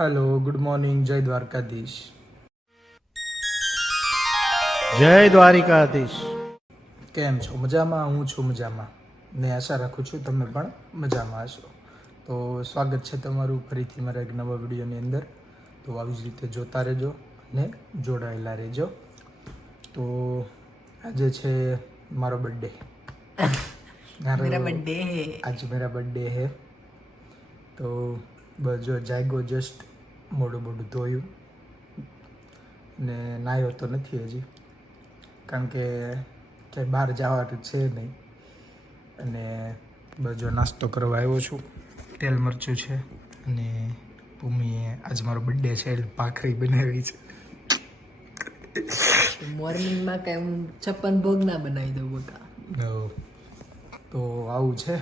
Hello, good morning, જય દ્વારકાધીશ. જય દ્વારિકાધીશ. કેમ છો? મજામાં? હું છું મજામાં ને આશા રાખું છું તમે પણ મજામાં હશો. તો સ્વાગત છે તમારું ફરીથી મારા એક નવા વિડીયોની અંદર. તો આવી જ રીતે જોતા રહેજો અને જોડાયેલા રહેજો. તો આજે છે મારો બર્થડે. मेरा बर्थडे है. आज मेरा बर्थडे है. તો બસ જો જાગ્યો જસ્ટ મોઢું ધોયું ને નાહ્યો તો નથી હજી, કારણ કે ક્યાંય બહાર જવાનું છે નહીં. અને બસ જો નાસ્તો કરવા આવ્યો છું. તેલ મરચું છે અને ભૂમિએ આજ મારો બર્થડે છે એટલે ભાખરી બનાવી છે. મોર્નિંગ માં કઈ હું 56 ભોગ ના બનાવી દઉં બકા. તો આવું છે.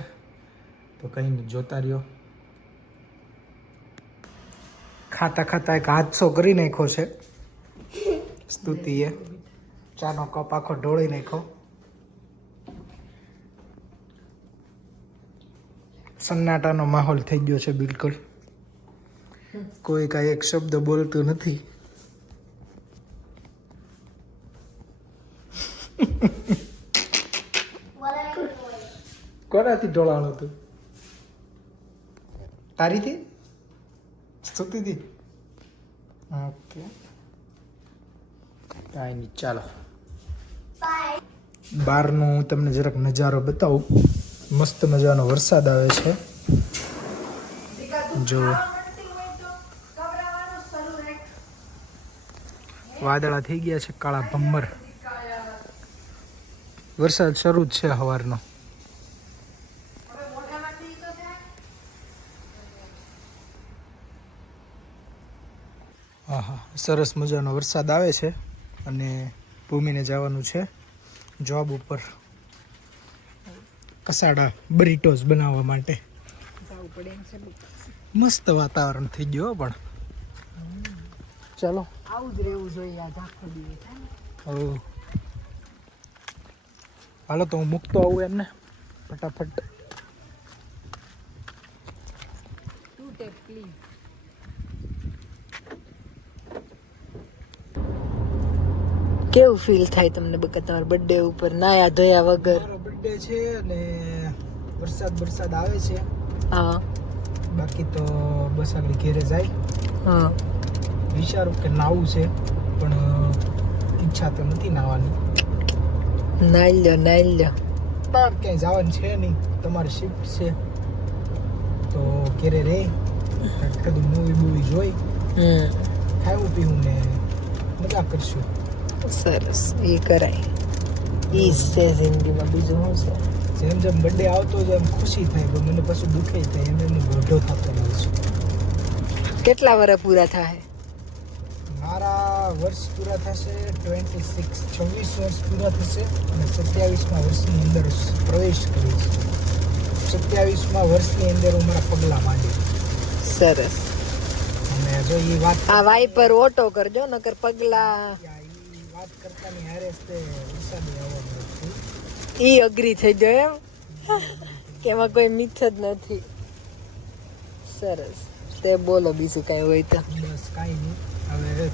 તો કંઈ નહીં, જોતા રહ્યો. ખાતા ખાતા એક હાદસો કરી નાખ્યો છે સ્તુતિએ. ચાનો કપ આખો ઢોળી નાખ્યો. સન્નાટાનો માહોલ થઈ ગયો છે બિલકુલ. કોઈ કાંઈ એક શબ્દ બોલતું નથી. કોનાથી ઢોળાણો તું? તારીથી? સ્તુતિથી? ઓકે, કાંઈ નહીં, ચાલો. બહારનો હું તમને જરાક નજારો બતાવું. મસ્ત મજાનો વરસાદ આવે છે. જો વાદળા થઈ ગયા છે કાળા ભમ્મર. વરસાદ શરૂ જ છે સવારનો. હા, સરસ મજાનો વરસાદ આવે છે અને ભૂમિને જવાનું છે જોબ ઉપર કસાડા બરીટોસ બનાવવા માટે. મસ્ત વાતાવરણ થઈ ગયું પણ. ચાલો, આવું જ રહેવું જોઈએ આજ આખો દિવસ. હાલો તો હું મૂકતો આવું એમને ફટાફટ. To tap please. કેવું ફીલ થાય તમને બકા તમારા બર્થડે ઉપર નાયા ધોયા વગર? મારો બર્થડે છે અને વરસાદ આવે છે. હા બાકી તો બસ આગળ ઘેરે જાય. હા વિચારું કે નાવું છે પણ ઈચ્છા તો નથી નાવાની. નાઈ લ્યો. બહાર ક્યાંય જવાનું છે નહીં, તમારી શિફ્ટ છે તો ઘેરે રહે કદું મૂવી જોઈ ખાવું પીવું ને મજા કરશું. સરસ, એ કરાય. ઈ જ છે જિંદગીમાં, બીજું શું છે? જેમ જેમ બર્થડે આવતો જાય એમ ખુશી થાય પણ મને પાછું દુઃખે થાય. એમ મોઢો થતો રહું છું. કેટલા વર્ષ પૂરા થાય? મારા વર્ષ પૂરા થશે 26 વર્ષ પૂરા થશે અને 27મા વર્ષની અંદર પ્રવેશ કરીશ. 27મા વર્ષની અંદર હું મારા પગલાં માંડીશ. સરસ. અને જો એ વાત આ વાઈપર ઓટો કરજો નકર પગલા. વાત કરતાની હારે તે વરસાદ આવવાનો હતું. ઈ અગ્રી થઈ જાય એમ કે એમાં કોઈ મિથ જ નથી. સરસ. તે બોલો બીજું કઈ હોય તો. બસ કાંઈ નહીં. હવે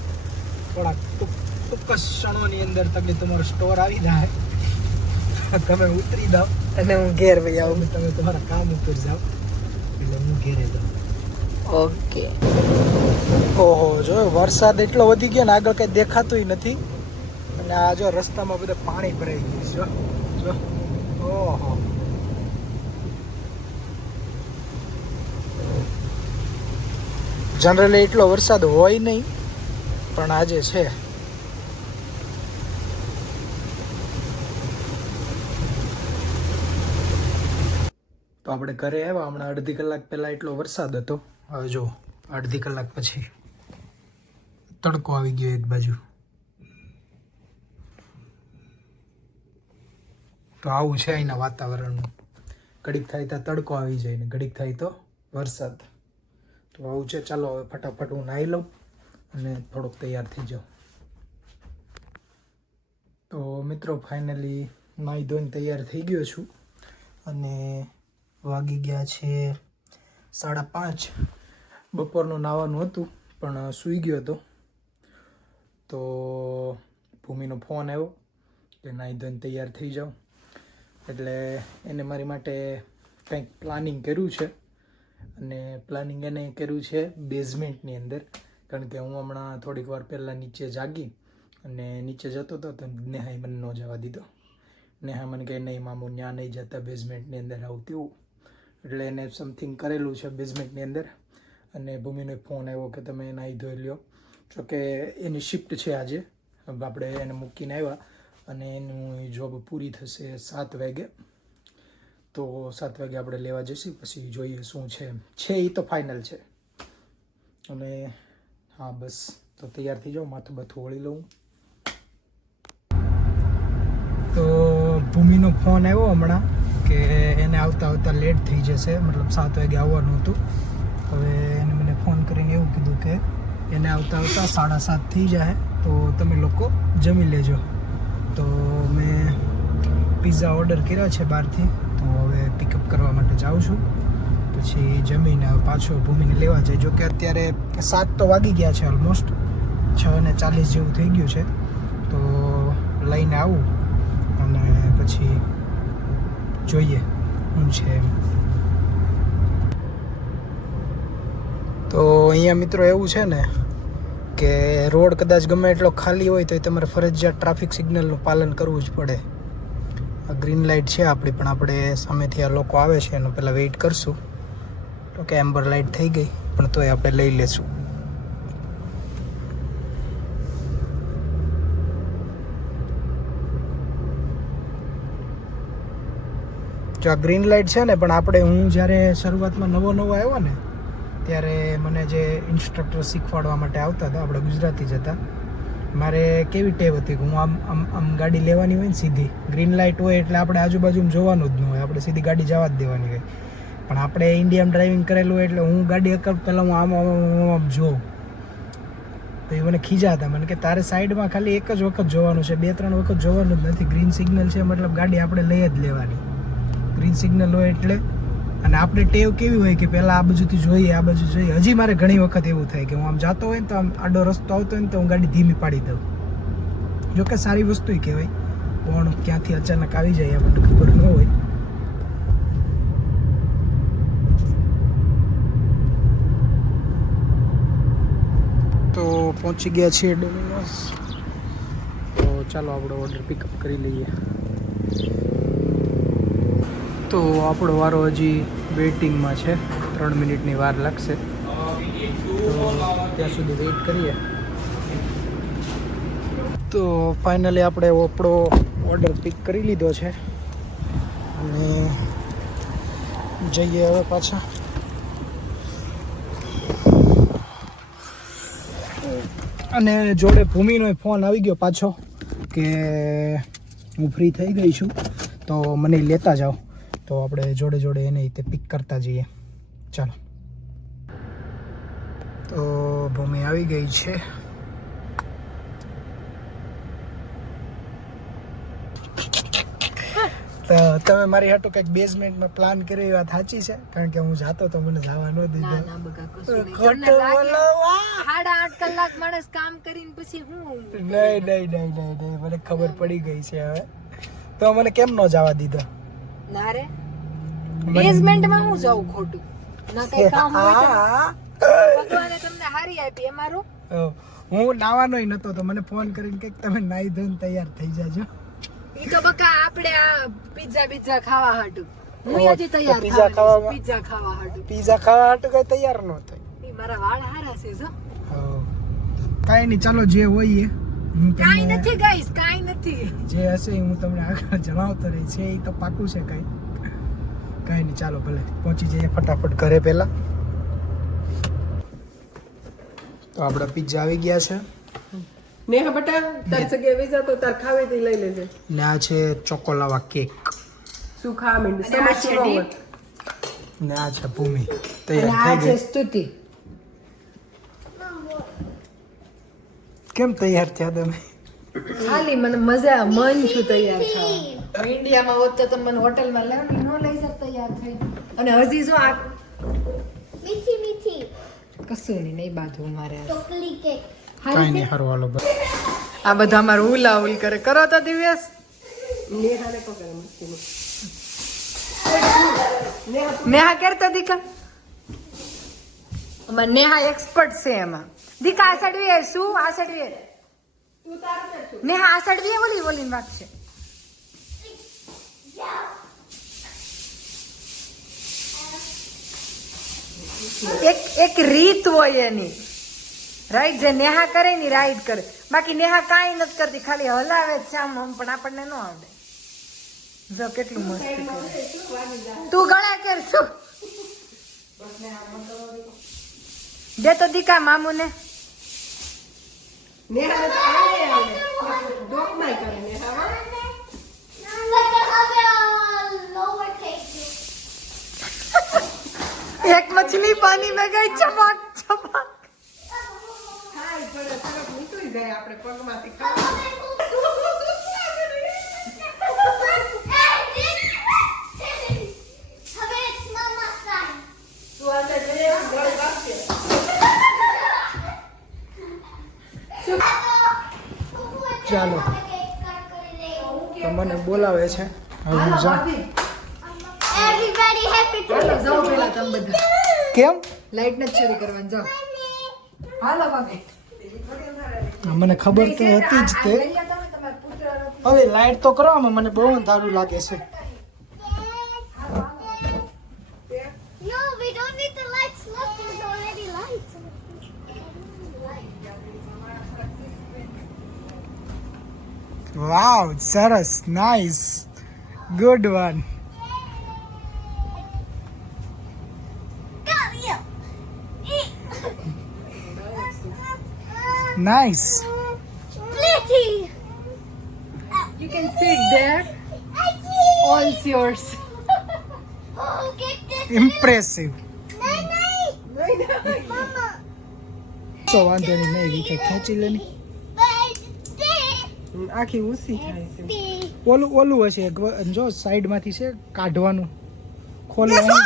થોડાક ટૂંક ક્ષણોની અંદર તમને તમારો સ્ટોર આવી જાય. તમે ઉતરી જાઓ અને હું ઘેર વહી આવું. તમે તમારા કામ ઉપર જાઓ એટલે હું ઘેરે જાઉં. ઓકે. ઓહો, જો વરસાદ એટલો વધી ગયો ને આગળ કઈ દેખાતુંય નથી. અને આ જો રસ્તામાં બધા પાણી ભરાઈ ગયું છે. જો ઓહો, જનરલી એટલો વરસાદ હોય નહીં પણ આજે છે. તો આપણે ઘરે આવ્યા હમણાં અડધી કલાક પહેલાં એટલો વરસાદ હતો. હવે જો અડધી કલાક પછી તડકો આવી ગયો એક બાજુ. તો આવું છે અહીંના વાતાવરણનું. ઘડીક થાય તો તડકો આવી જાય ને ઘડીક થાય તો વરસાદ. તો આવું છે. ચાલો હવે ફટાફટ હું નાહી લઉં અને થોડોક તૈયાર થઈ જાઉં. તો મિત્રો ફાઇનલી નાહી ધોઈને તૈયાર થઈ ગયો છું અને વાગી ગયા છે 5:30 બપોરનું નાવાનું હતું પણ સૂઈ ગયો હતો. તો ભૂમિનો ફોન આવ્યો કે નાહી ધોઈને તૈયાર થઈ જાઓ. એટલે એને મારી માટે કંઈક પ્લાનિંગ કર્યું છે. અને પ્લાનિંગ એને કર્યું છે બેઝમેન્ટની અંદર. કારણ કે હું હમણાં થોડીક વાર પહેલાં નીચે જાગી અને નીચે જતો હતો તો નેહાએ મને ન જવા દીધો. નેહા મને કહે નહીં મામુ ત્યાં નહીં જતા, બેઝમેન્ટની અંદર આવું તેવું. એટલે એને સમથિંગ કરેલું છે બેઝમેન્ટની અંદર. અને ભૂમિનો ફોન આવ્યો કે તમે નાહી ધોઈ લ્યો. જોકે એની શિફ્ટ છે આજે. આપણે એને મૂકીને આવ્યા અને એનું જોબ પૂરી થશે 7 વાગે. તો 7 વાગે આપણે લેવા જઈશું, પછી જોઈએ શું છે એ તો ફાઇનલ છે. અને હા બસ, તો તૈયાર થઈ જાઓ, માથું બાથું વળી લઉં. તો ભૂમિનો ફોન આવ્યો હમણાં કે એને આવતા લેટ થઈ જશે, મતલબ 7 વાગે આવવાનું હતું. હવે એને મને ફોન કરીને એવું કીધું કે એને આવતા 7:30 થઈ જાય તો તમે લોકો જમી લેજો. તો મેં પિઝા ઓર્ડર કર્યા છે બહારથી, તો હવે પિકઅપ કરવા માટે જાઉં છું. પછી જમીને પાછો ભૂમિને લેવા જાય. જો કે અત્યારે 7 તો વાગી ગયા છે, ઓલમોસ્ટ 6:40 જેવું થઈ ગયું છે. તો લઈને આવું અને પછી જોઈએ શું છે એમ. તો અહીંયા મિત્રો એવું છે ને કે રોડ કદાચ ગમે એટલો ખાલી હોય તો તમારે ફરજિયાત ટ્રાફિક સિગ્નલનું પાલન કરવું જ પડે. આ ગ્રીન લાઇટ છે આપણી, પણ આપણે સામેથી આ લોકો આવે છે એનો પહેલાં વેઇટ કરશું. તો કે એમ્બર લાઇટ થઈ ગઈ પણ તોય આપણે લઈ લેશું. જો આ ગ્રીન લાઇટ છે ને, પણ આપણે હું જ્યારે શરૂઆતમાં નવો આવ્યો ને ત્યારે મને જે ઇન્સ્ટ્રક્ટર શીખવાડવા માટે આવતા હતા, આપણે ગુજરાતી જ હતા. મારે કેવી ટેવ હતી કે હું આમ ગાડી લેવાની હોય ને સીધી, ગ્રીન લાઇટ હોય એટલે આપણે આજુબાજુમાં જોવાનું જ ન હોય, આપણે સીધી ગાડી જવા જ દેવાની હોય. પણ આપણે ઇન્ડિયામાં ડ્રાઇવિંગ કરેલું હોય એટલે હું ગાડી અકર પહેલાં હું આમ જોઉં તો એ મને ખીજાતા. મને કે તારે સાઈડમાં ખાલી એક જ વખત જોવાનું છે, 2-3 વખત જોવાનું જ નથી. ગ્રીન સિગ્નલ છે મતલબ ગાડી આપણે લઈ જ લેવાની. ગ્રીન સિગ્નલ હોય એટલે. અને આપણે ટેવ કેવી હોય કે પહેલાં આ બાજુથી જોઈએ, આ બાજુ જોઈએ. હજી મારે ઘણી વખત એવું થાય કે હું આમ જાતો હોય ને તો આમ આડો રસ્તો આવતો હોય ને તો હું ગાડી ધીમી પાડી દઉં. જોકે સારી વસ્તુ કહેવાય, કોણ ક્યાંથી અચાનક આવી જાય આપણને ખબર ન હોય. તો પહોંચી ગયા છીએ ડોમિનોઝ. તો ચાલો આપણો ઓર્ડર પિકઅપ કરી લઈએ. તો આપણો વારો હજી વેઇટિંગમાં છે, 3 મિનિટની વાર લાગશે. તો ત્યાં સુધી વેઇટ કરીએ. તો ફાઇનલી આપણે આપણો ઓર્ડર પિક કરી લીધો છે અને જઈએ હવે પાછા. અને જોડે ભૂમિનો ફોન આવી ગયો પાછો કે હું ફ્રી થઈ ગઈ છું તો મને લેતા જાઓ. તો આપણે જોડે જોડે એને તે પિક કરતા જઈએ. ચાલો. તો ભૂમિ આવી ગઈ છે. તો તમે મારી હાટુ કંઈક બેઝમેન્ટમાં પ્લાન કર્યો એ વાત સાચી છે? કારણ કે હું જાતો તો મને જવા ન દીધો. ના બગા કશું નહીં. તમને લાગે 8.5 કલાક માણસ કામ કરીને પછી હું નહીં મને ખબર પડી ગઈ છે હવે. તો મને કેમ ન જવા દીધો? ના રે, બેઝમેન્ટમાં હું જાઉં ખોટું? ના કઈ કામ હોય તો ભગવાને તમને હારી આપી અમારું. હું નાવાનોય નતો તો મને ફોન કરીને કે તમે નાઈ ધોઈને તૈયાર થઈ જાજો. ઈ તો બકા આપણે આ પિઝા ખાવા હાટુ. હું હજી તૈયાર પિઝા ખાવા પિઝા ખાવા હાટુ. પિઝા ખાવા હાટુ કઈ તૈયાર ન થાય. ઈ મારા વાળ હારા છે જો. કાઈ નહીં, ચાલો જે હોય એ. કાઈ નથી ગાઈસ, કાઈ નથી. જે હશે હું તમને આગળ જણાવતો રહી છે. એ તો પાકું છે. કાઈ નહીં, ચાલો ભલે પહોંચી જઈએ ફટાફટ ઘરે પહેલા. તો આપણા પિઝા આવી ગયા છે. નેહા બટા તાર સગે વિઝા તો તાર ખાવે તે લઈ લેજે. ને આ છે ચોકોલાવા કેક. શું ખા માંડ સમજ ન હોય. ને આ છે ભૂમિ તૈયાર થઈ ગઈ. સ્તુતિ કેમ તૈયાર થયા તમે? ખાલી મને મજા મન છું તૈયાર થવા. ઇન્ડિયામાં હોત તો મને હોટલમાં લાવી ન લઈ જત તૈયાર થઈ. અને હજી જો આ મીઠી મીઠી કશું નહીં નહીં બાંધવું મારે ચોકલી કેક કાંઈ નહીં હારું હાલો બસ. આ બધા અમારું ઉલાઉલ કરે કરો તો દિવ્યેશ નેહાને પકડે મસ્તીનું. નેહા કરતા દીકા અમાર નેહા એક્સપર્ટ છે એમાં દીકા આ સાઈડ વે શું આ સાઈડ વે નેહા આ સાઈડ વે ઓલી ઓલી વાત છે એક રીત હોય એની રાઈટ જે નેહા કરે ની રાઈટ કરે બાકી નેહા કાંઈ નથી કરતી ખાલી હલાવે જ છે આમ આમ પણ આપણને ન આવડે જો કેટલું મસ્ત કરે તું ગળા કર શું દે તો દીકા મામુને નેહાને તો આવડે. ડોકમાંય કરે નેહા, હો. લોવર કેક એક મછલી પાણી में गई चमक चमक ખાય પડે તરફ નીકળી જાય આપણે પગમાંથી ખાવા. હવે it's mama's time. તું અંદર જઈ આવ, ગળ વાગશે. ચાલો તો મને બોલાવે છે હવે હું જાઉં. Everybody happy to હાલો જાઓ પેલા તમે બધા કેમ લાઈટ નથી શરૂ કરવાની જાઓ હાલો ભાભી મને ખબર તો હતી જ તે હવે લાઈટ તો કરવામાં મને બહુ અંધારું લાગે છે. No, we don't need the lights. Look, there's already lights. વાવ સરસ nice good one Come here. Nice. Pretty. you can sit there all's yours Oh, get this. Impressive. Nay. Mama. તો વાંધો નહીં નહીં રીતે ખેંચી લે ને. But this. આખી ઊંચી થાય છે. ઓલું ઓલું હશે જો સાઈડમાંથી છે કાઢવાનું ખોલવાનું.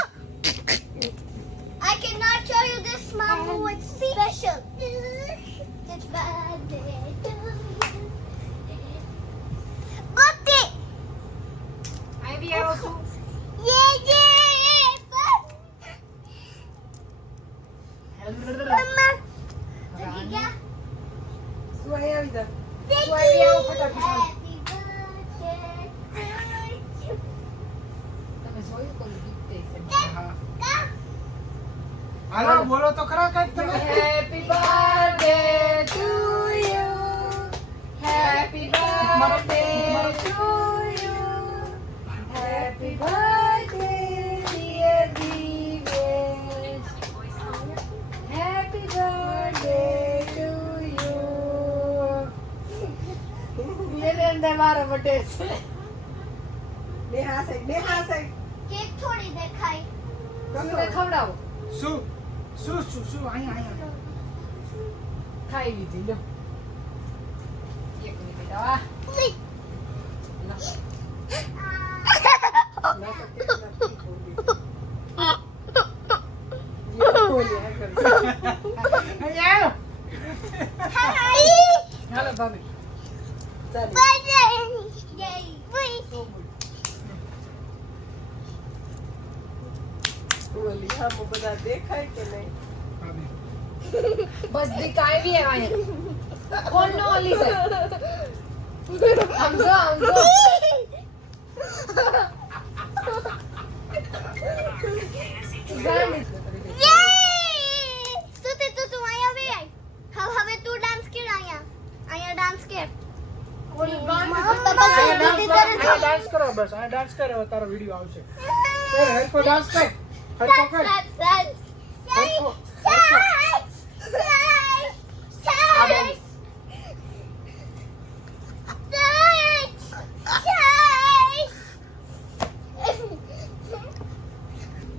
I cannot show you this, Mama. What's special? It's birthday to you. Birthday. આવી આવો છું Yeah. Mama. Jagi kya? શું અહીં આવી જા. Happy birthday to you. તમે જોયું કોણ ગીત છે Come. હાલો બોલો તો ખરા કાંઈક તમે. Happy birthday to you. Happy birthday to you. Happy birthday, dear Divesh. Happy birthday to you. મેરે અંદર મારો બર્થડે છે. નેહા સાહેબ, નેહા સાહેબ. કેક થોડી દેખાય. તમે ખવડાવો. શું શું શું શું અહીંયા અહીંયા ખાઈ લીધી લો. એક મિનિટ આ હાલો ભાભી ઓલી સામું બધા દેખાય કે નહીં? બસ દીકા આવી અહીંયા કોણ નો ઓલી છે આમ જો હવે તું ડાન્સ કર અહીંયા ડાન્સ કર ડાન્સ કરો બસ આ ડાન્સ કરો તારો વિડિયો આવશે. હેલ્પો ડાન્સ કર હેલ્પો કર.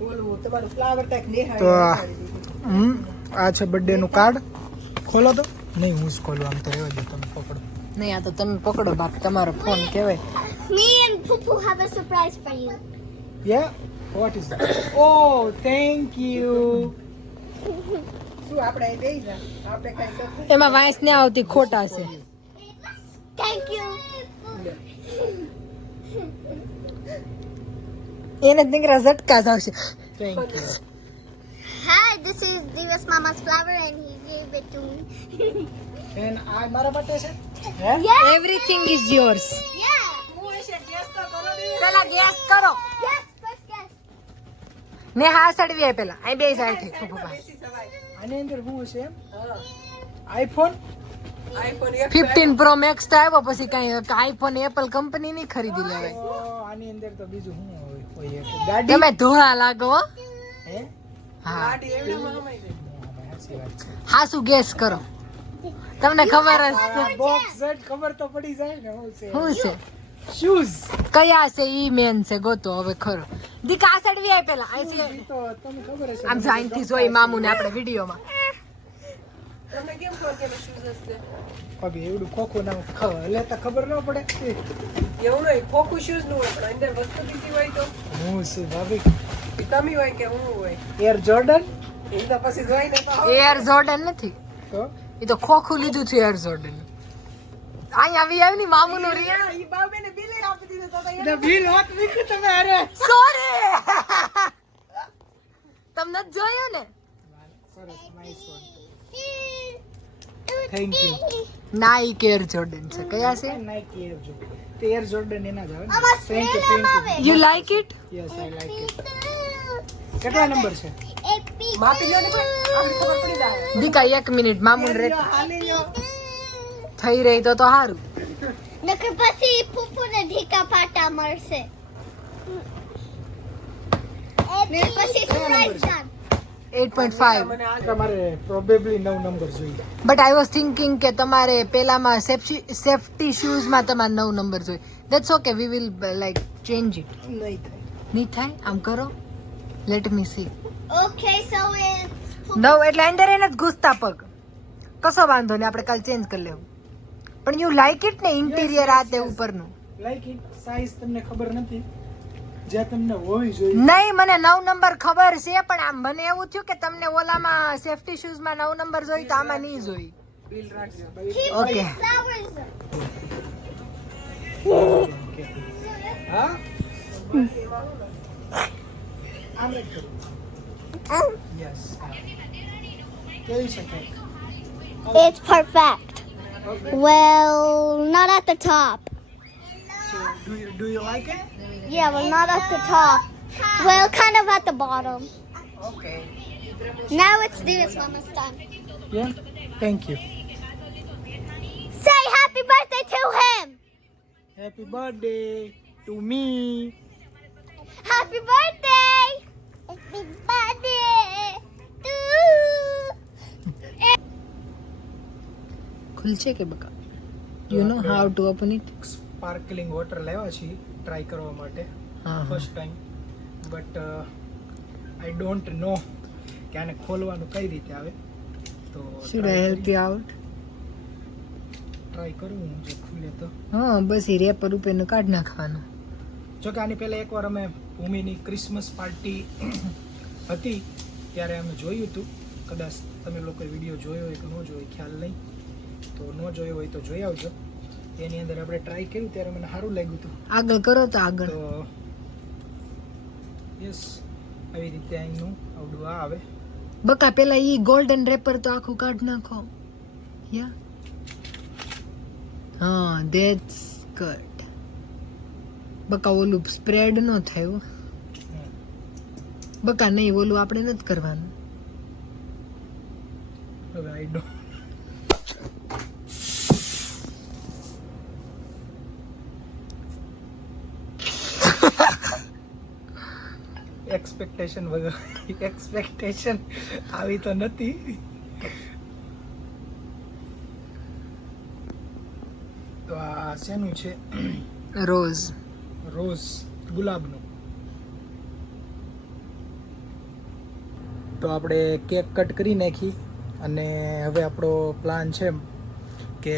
ઓલું તમારું ફ્લાવર ટેક નેહા તો આ છે બર્થડે નું કાર્ડ ખોલો તો નહીં હું જ ખોલું આમ તો રહેવા દો તમે પકડો. નહીં આ તો તમે પકડો બાકી તમારો ફોન કહેવાય Me and Poo have a surprise for you. Yeah, what is that? Oh, thank you. શું આપણે અહીં બેસી જા આપણે કઈ શકું એમાં વાંસ ને આવતી ખોટા છે. Thank you. એને દીકરા ઝટકા જ આવશે. Thank you. Hi, this is Divas Mama's flower and he gave it to me. એન આ મારા માટે છે. Yeah. Everything is yours. Yeah. પેલા ગેસ કરો. Yes, first guess. ને હા સડવી આય પેલા. અહીં બે જાય છે ફૂફા. બેસી સવાય આની અંદર શું છે એમ? આઈફોન આઈફોન 15 Pro Max તો આવ્યો પછી કઈ આઈફોન એપલ કંપની ની ખરીદી લેવાય. આની અંદર તો બીજું શું હોય એક ગાડી તમે ધોળા લાગો હો. હે હા ગાડી એવડામાં હમાઈ જાય સાચી વાત છે. હાસુ ગેસ કરો. તમને ખબર જ છે બોક્સ સેટ ખબર તો પડી જાય ને શું છે શું છે શૂઝ. કયા છે ઈ મેન છે ગોતો હવે ખરો. દીકા આ સડવી આય પેલા. અહીંથી તો તમને ખબર હશે. આમ જો અહીંથી જોઈ મામુ ને આપણે વિડીયોમાં. તમને કેમ ખબર કે શૂઝ હશે ભાભી એવડું ખોખું ના લેતા ખબર ન પડે એવું નહીં ખોખું શૂઝ નું હોય પણ અંદર વસ્તુ બીજી હોય તો હું છે ભાભી. ઈ તમે હોય કે હું હોય એર જોર્ડન એ તો પછી જોઈને તો એર જોર્ડન નથી તો એ તો ખોખું લીધું છે એર જોર્ડન. અહીંયા આવી આવી ની મામુ નું રિયા. ઈ બાબેને બિલે આપી દીધું તો એટલે બિલ હોત વીક તમે અરે સોરી તમને જ જોયું ને. સરસ nice one. Thank you. Nike Air Jordan છે કયા છે. નાઇકી એર જો તે એર જોર્ડન એના જ આવે ને. આમાં thank you smell thank you. You like it. Yes I like it. કેટલા નંબર છે? એક પી માપી લ્યો ને પણ આપણી ખબર પડી જાય દીકા 1 મિનિટ મામુ રે હાલી લ્યો થઈ રહી તો સારું. નકર પછી ફૂફુને ઢીકા પાટા મળશે ને પછી સરપ્રાઈઝ જાન 8.5 મને આ તમારે પ્રોબેબલી 9 નંબર જોઈએ. બટ આઈ વોઝ થિંકિંગ કે તમારે પેલામાં સેફટી શૂઝમાં તમારે 9 નંબર જોઈએ. That's okay we will like change it. નહીં થાય. નહીં થાય આમ કરો. Let me C. Okay so it 9 એટલે અંદર એને જ ઘૂસતા પગ. કશો વાંધો નહીં આપણે કાલ ચેન્જ કરી લેવું. પણ યુ લાઈક ઇટ ને ઇન્ટિરિયર આ તે ઉપરનું. લાઈક ઇટ સાઈઝ તમને ખબર નથી જે તમને હોવી જોઈએ. નહીં મને 9 નંબર ખબર છે પણ આમ મને એવું થયું કે તમને ઓલામાં સેફટી શૂઝમાં 9 નંબર જોઈ તો આમાં નહીં જોઈ. બિલ રાખજો ઓકે flowers હા આમ જ કરો. યસ કેવી છે cake? It's perfect. Well, not at the top. So do you like it? Yeah, well, not at the top. Well, kind of at the bottom. Okay. Now it's this mama's time. Yeah. Thank you. Say happy birthday to him. Happy birthday to me. Happy birthday. Happy birthday to. ખુલશે કે બકા you know how to open it. Sparkling water લાવ્યા છીએ try કરવા માટે first time but I don't know કે આને ખોલવાનું કઈ રીતે આવે તો should I help you out. Try કરું હું જો ખુલે તો. હા બસ એ રેપર ઉપરનું કાઢ નાખવાનું. જો કે આની પહેલાં એકવાર અમે ભૂમિની ક્રિસમસ પાર્ટી હતી ત્યારે અમે જોયું હતું. કદાચ તમે લોકોએ વિડીયો જોયો હોય કે ન જોયો હોય ખ્યાલ નહીં તો ન જોયો હોય તો જોઈ આવજો. એની અંદર આપણે ટ્રાય કર્યું ત્યારે મને સારું લાગ્યું હતું. આગળ કરો તો આગળ. તો યસ આવી રીતે અહીંનું આવડું આ આવે. બકા પેલા ઈ ગોલ્ડન રેપર તો આખું કાઢ નાખો. યા હા ધેટ્સ ગુડ. બકા ઓલું સ્પ્રેડ નો થાય હો. બકા નહીં ઓલું આપણે નથી કરવાનું. હવે આઈ ડોન્ટ એક્સપેક્ટેશન વગર એક્સપેક્ટેશન આવી તો નથી. તો આ શેનું છે? રોઝ. રોઝ ગુલાબનું. તો આપણે કેક કટ કરી નાખી અને હવે આપણો પ્લાન છે કે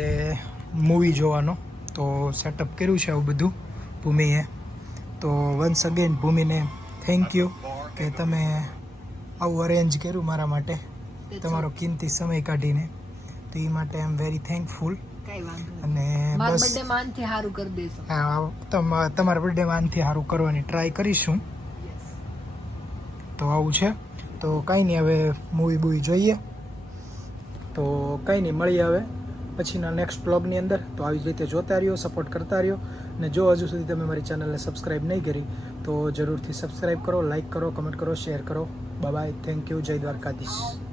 મૂવી જોવાનો. તો સેટઅપ કર્યું છે આવું બધું ભૂમિએ. તો વન્સ અગેન ભૂમિને થેન્ક યુ કે તમે આવું અરેન્જ કર્યું મારા માટે. તમારો કિંમતી સમય કાઢીને, તો એ માટે આઈ એમ વેરી થેન્કફુલ. કઈ વાંધો નહીં. અને મારા બસ બર્થડે માં આનથી સારું કરી દેશો. હા, તમારા બર્થડેમાં આનથી સારું કરવાની ટ્રાય કરીશું. તો આવું છે. તો કાંઈ નહીં, હવે મૂવી બૂવી જોઈએ. તો કાંઈ નહીં, મળીએ હવે પછીના નેક્સ્ટ બ્લોગની અંદર. તો આવી જ રીતે જોતા રહ્યો, સપોર્ટ કરતા રહ્યો. અને જો હજુ સુધી તમે મારી ચેનલને સબસ્ક્રાઈબ નહીં કરી તો જરૂરથી સબસ્ક્રાઈબ કરો, લાઈક કરો, કમેન્ટ કરો, શેર કરો. બાય બાય, થેન્ક યુ, જય દ્વારકાધીશ.